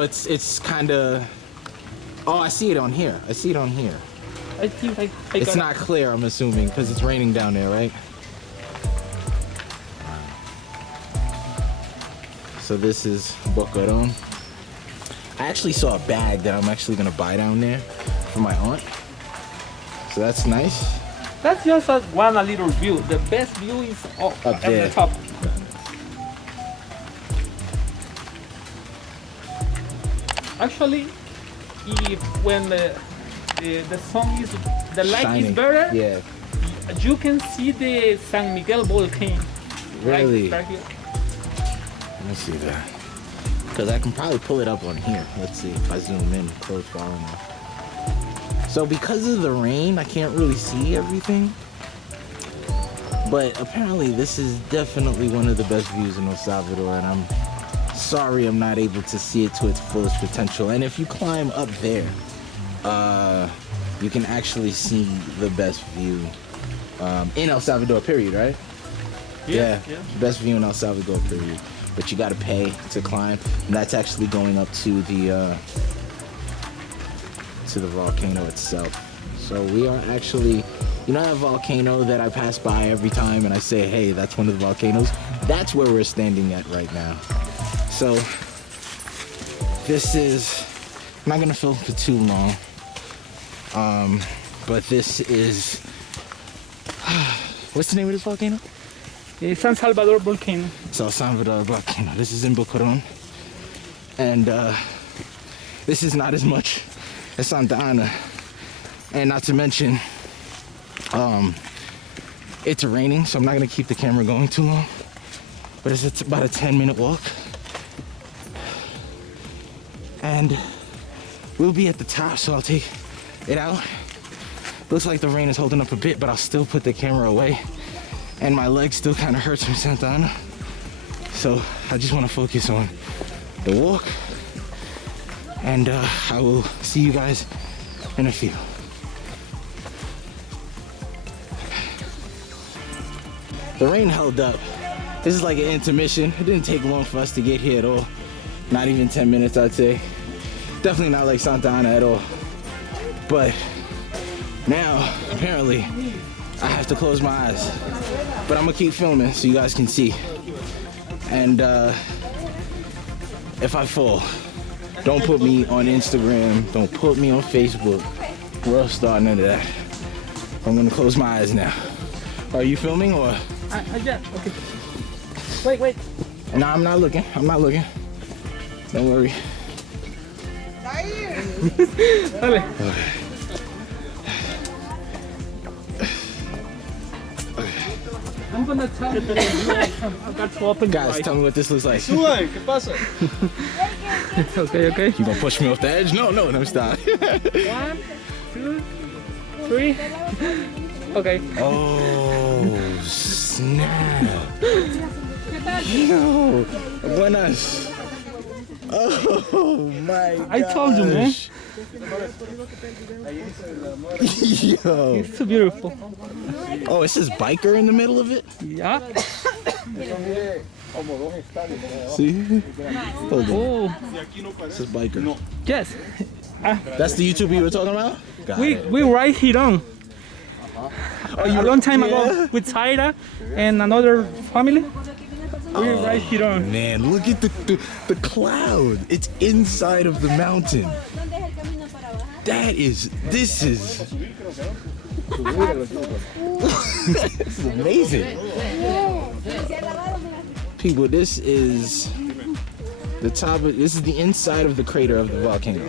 So it's kind of. Oh, I see it on here. I see it on here. I think It's not clear, I'm assuming, because it's raining down there, right? So this is Boqueron. I actually saw a bag that I'm actually gonna buy down there for my aunt. So that's nice. That's just a little view. The best view is up at there. the top. Actually, when the sun is, the light Shining. is better, Yeah. you can see the San Miguel volcano. Really? Right here. Let me see that. Because I can probably pull it up on here. Let's see if I zoom in close far enough. So because of the rain, I can't really see everything. But apparently this is definitely one of the best views in El Salvador, and I'm sorry I'm not able to see it to its fullest potential. And if you climb up there, you can actually see the best view in El Salvador, period, right? Yeah. Best view in El Salvador, period. But you gotta pay to climb, and that's actually going up to the volcano itself. So we are actually, you know that volcano that I pass by every time and I say, hey, that's one of the volcanoes? That's where we're standing at right now. So this is, I'm not gonna film for too long, but this is, what's the name of this volcano? San Salvador Volcano. San Salvador Volcano. This is in Boqueron, and this is not as much as Santa Ana, and not to mention, it's raining, so I'm not gonna keep the camera going too long. But it's about a 10-minute walk, and we'll be at the top. So I'll take it out. Looks like the rain is holding up a bit, but I'll still put the camera away. And my leg still kind of hurts from Santa Ana. So I just want to focus on the walk. And I will see you guys in a few. The rain held up. This is like an intermission. It didn't take long for us to get here at all. Not even 10 minutes, I'd say. Definitely not like Santa Ana at all. But now, apparently, I have to close my eyes. But I'm gonna keep filming so you guys can see. And if I fall, don't put me on Instagram, don't put me on Facebook, Worldstar, none of that. I'm gonna close my eyes now. Are you filming or? Yeah, okay. Wait. No, I'm not looking. Don't worry. Dale. I'm gonna tell you that I got to open. Guys, tell me what this looks like. ¿Qué pasa? Okay. You gonna push me off the edge? No, stop. 1, 2, 3. Okay. Oh, snap. Yo, buenas. Oh my gosh. I told you, man. Yo. It's so beautiful. Oh, it says biker in the middle of it? Yeah. See? Hold on. Oh, It says biker. yes. That's the YouTube you were talking about? Got it. We ride here on. A long time ago with Zaira and another family. We ride here on. Man, look at the cloud. It's inside of the mountain. This is amazing. People, this is the top of, this is the inside of the crater of the volcano.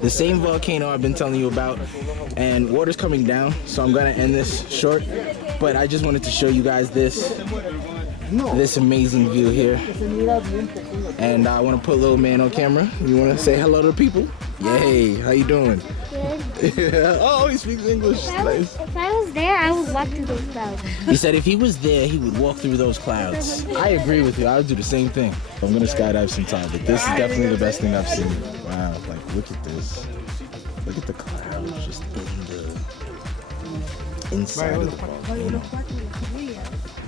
The same volcano I've been telling you about, and water's coming down, so I'm gonna end this short, but I just wanted to show you guys this amazing view here. And I want to put little man on camera. You want to say hello to people? Yay, how you doing? Yeah. Oh, he speaks English. Nice. If I was there, I would walk through those clouds. He said if he was there, he would walk through those clouds. I agree with you. I would do the same thing. I'm going to skydive sometime, but this is definitely the best thing I've seen. Wow, like look at this. Look at the clouds just in the inside of the volcano.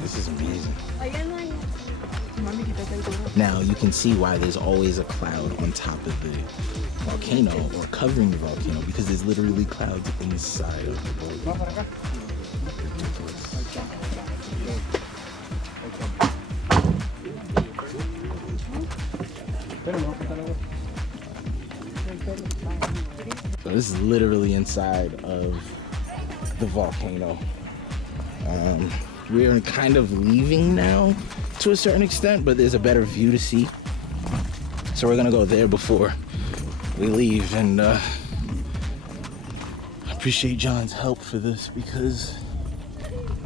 This is amazing. Now you can see why there's always a cloud on top of the volcano or covering the volcano, because there's literally clouds inside of the boulder. So this is literally inside of the volcano. We are kind of leaving now to a certain extent, but there's a better view to see. So we're gonna go there before we leave, and I appreciate John's help for this, because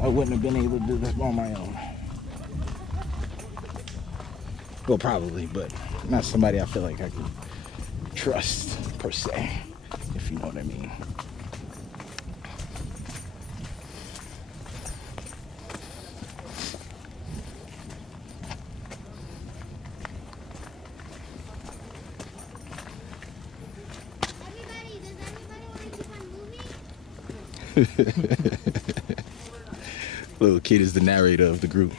I wouldn't have been able to do this on my own. Well, probably, but not somebody I feel like I can trust per se, if you know what I mean. Little kid is the narrator of the group.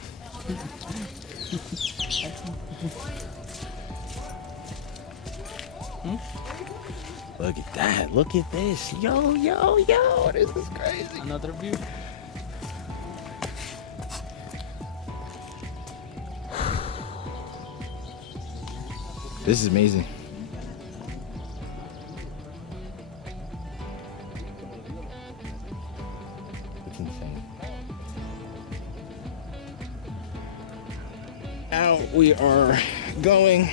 Look at that. Look at this. Yo, yo, yo. This is crazy. Another view. This is amazing. It's insane. Now we are going.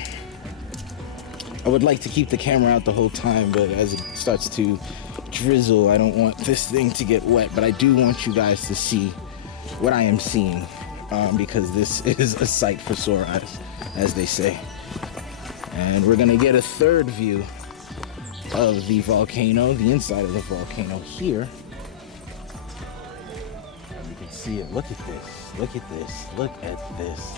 I would like to keep the camera out the whole time, but as it starts to drizzle, I don't want this thing to get wet, but I do want you guys to see what I am seeing, because this is a sight for sore eyes, as they say. And we're gonna get a third view of the volcano, the inside of the volcano here. And you can see it. Look at this. Look at this. Look at this.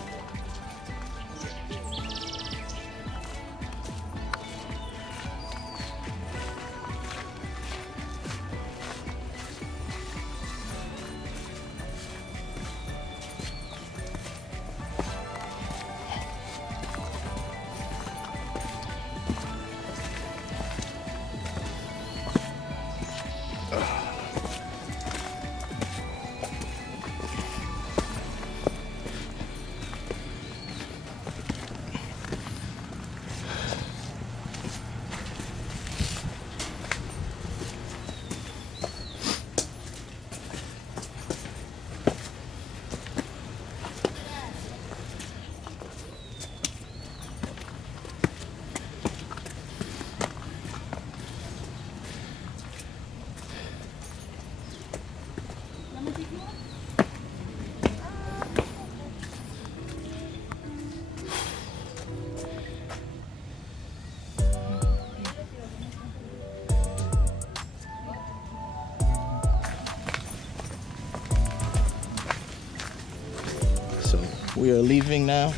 We are leaving now,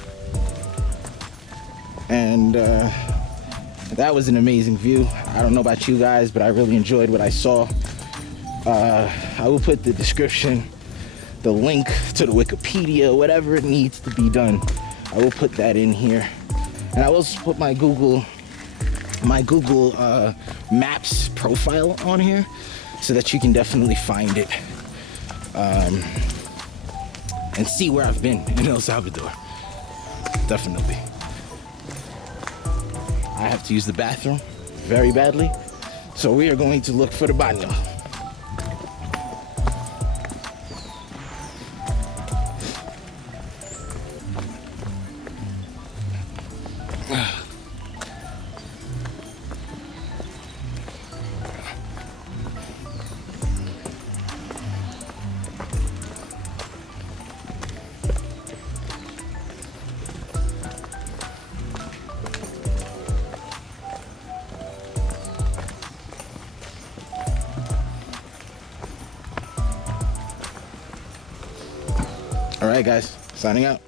and that was an amazing view. I don't know about you guys, but I really enjoyed what I saw. I will put the description, the link to the Wikipedia, whatever it needs to be done, I will put that in here. And I will also put my Google Maps profile on here, so that you can definitely find it and see where I've been in El Salvador. Definitely. I have to use the bathroom very badly, so we are going to look for the baño. All right, guys, signing out.